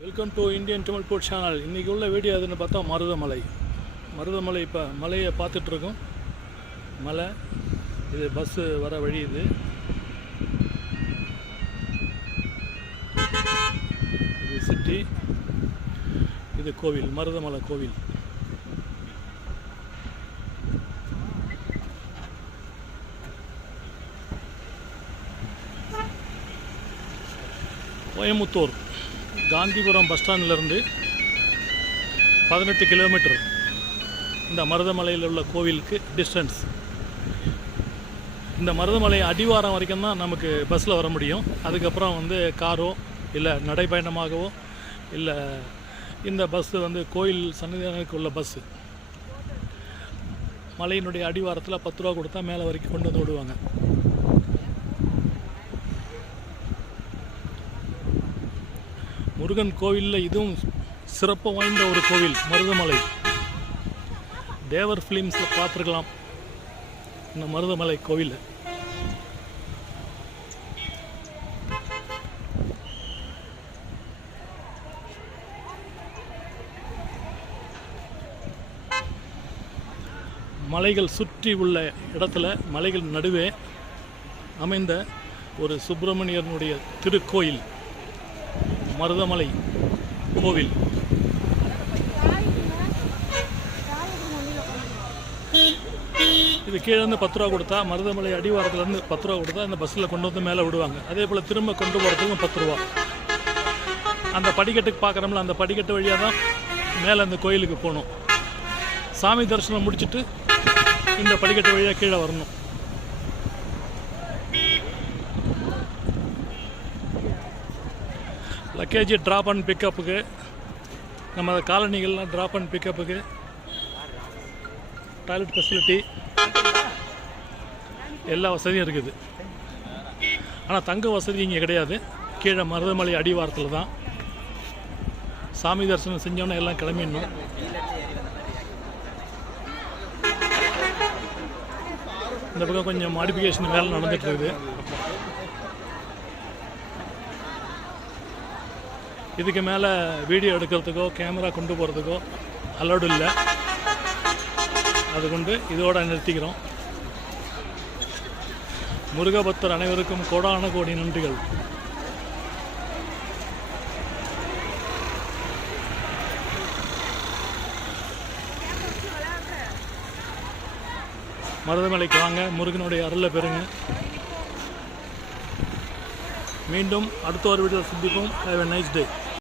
Welcome to Indian Tamil board channel. இன்றைக்கி உள்ள video எதுன்னு பார்த்தா மருதமலை இப்போ மலையை பார்த்துட்ருக்கோம். மலை இது பஸ்ஸு வர வழி. இது சிட்டி, இது கோவில், மருதமலை கோவில். கோயமுத்தூர் காந்திபுரம் பஸ் ஸ்டாண்ட்லேருந்து 18 கிலோமீட்டர் இந்த மருதமலையில் உள்ள கோவிலுக்கு டிஸ்டன்ஸ். இந்த மருதமலை அடிவாரம் வரைக்கும் தான் நமக்கு பஸ்ஸில் வர முடியும். அதுக்கப்புறம் காரோ இல்லை நடைப்பயணமாகவோ இல்லை இந்த பஸ்ஸு கோயில் சன்னிதானத்துக்கு உள்ள பஸ்ஸு. மலையினுடைய அடிவாரத்தில் 10 ரூபா கொடுத்தா மேலே வரைக்கும் கொண்டு வந்து விடுவாங்க. முருகன் கோவிலில் இதுவும் சிறப்பு வாய்ந்த ஒரு கோவில் மருதமலை. தேவர் ஃபிலிம்ஸில் பார்த்துருக்கலாம் இந்த மருதமலை கோவில். மலைகள் சுற்றி உள்ள இடத்துல, மலைகள் நடுவே அமைந்த ஒரு சுப்பிரமணியனுடைய திருக்கோயில் மருதமலை கோவில். இது கீழே இருந்து 10 ரூபா கொடுத்தா, மருதமலை அடிவாரத்துலேருந்து 10 ரூபா கொடுத்தா இந்த பஸ்ஸில் கொண்டு வந்து மேலே விடுவாங்க. அதே போல் திரும்ப கொண்டு போகிறதுக்கும் 10 ரூபா. அந்த படிக்கட்டுக்கு பார்க்குறோம்ல, அந்த படிக்கட்டு வழியாக தான் மேலே அந்த கோயிலுக்கு போகணும். சாமி தரிசனம் முடிச்சுட்டு இந்த படிக்கட்டு வழியாக கீழே வரணும். லக்கேஜ் ட்ராப் அண்ட் பிக்கப்புக்கு, நம்ம காலனிகள்லாம் ட்ராப் அண்ட் பிக்கப்புக்கு டாய்லெட் ஃபெசிலிட்டி எல்லா வசதியும் இருக்குது. ஆனால் தங்க வசதி இங்கே கிடையாது. கீழே மருதமலை அடிவாரத்தில் தான். சாமி தரிசனம் செஞ்சோன்னா எல்லாம் கிளம்பிடணும். இந்த பக்கம் கொஞ்சம் மாடிஃபிகேஷன் வேலை நடந்துகிட்டு இருக்குது. இதுக்கு மேலே வீடியோ எடுக்கிறதுக்கோ கேமரா கொண்டு போகிறதுக்கோ அலோடு இல்லை. அது கொண்டு இதோட நிறுத்திக்கிறோம். முருகபக்தர் அனைவருக்கும் கோடான கோடி நன்றிகள். மருதமலைக்கு வாங்க, முருகனுடைய அருளை பெறுங்க. மீண்டும் அடுத்த ஒரு வீடியோவில் சந்திப்போம். Have a nice day.